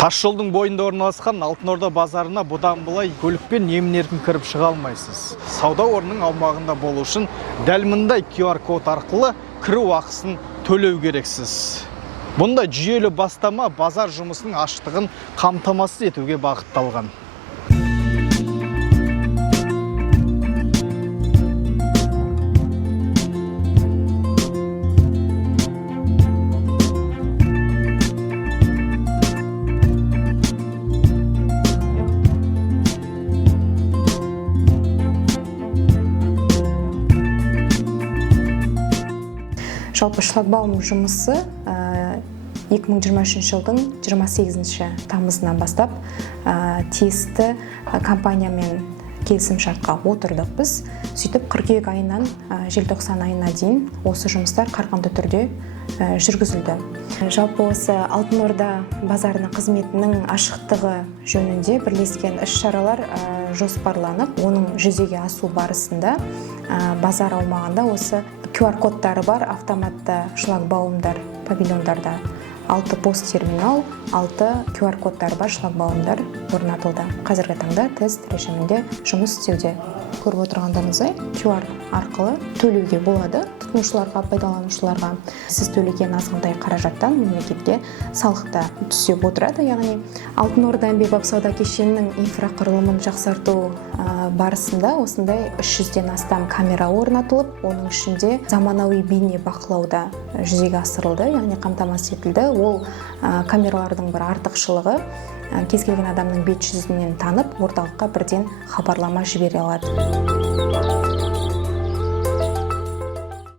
Таш жолдың бойында орналасқан Алтын Орда базарына бұдан былай көлікпен емін-еркін кіріп шыға алмайсыз. Сауда орнының аумағында болу үшін дәл мұндай QR код арқылы кіру ақысын төлеу керексіз. Бұндай жүйелі бастама базар жұмысының ашықтығын қамтамасыз етуге бағытталған. Жалпы шлагбаум жұмысы 2023 жылдың 28 тамызынан бастап тиісті компаниямен келісім-шартқа отырдық біз. Сөйтіп қыркүйек айынан желтоқсан айына дейін осы жұмыстар қарқынды түрде жүргізілді. Жалпы осы Алтын Орда базарының қызметінің ашықтығы жөнінде бірлескен іс-шаралар жоспарланып, оның жүзеге асу барысында базар аумағында осы QR кодтары бар автоматты шлагбаумдар, павильондарда 6 пост-терминал, 6 QR кодтары бар шлагбаумдар орнатылды. Қазіргі таңда тест режимінде жұмыс істеуде. Көріп отырғандарыңыздай, QR арқылы төлеуге болады тұтынушыларға, пайдаланушыларға. Сіз төлеген азғынтай қаражаттан мемлекетке салықта түсіп отырады. Яғни Алтын Орда әмбебап сауда кешенінің инфрақұрылымын жақсарту барысында осындай 300-ден астам камера орнатылып, оның ішінде заманауи бейне бақылауда жүзеге асырылды, яғни қамтамасыз етілді. Ол камералардың бір артықшылығы кез келген адамның бет жүзінен танып, орталыққа бірден хабарлама жібере алады.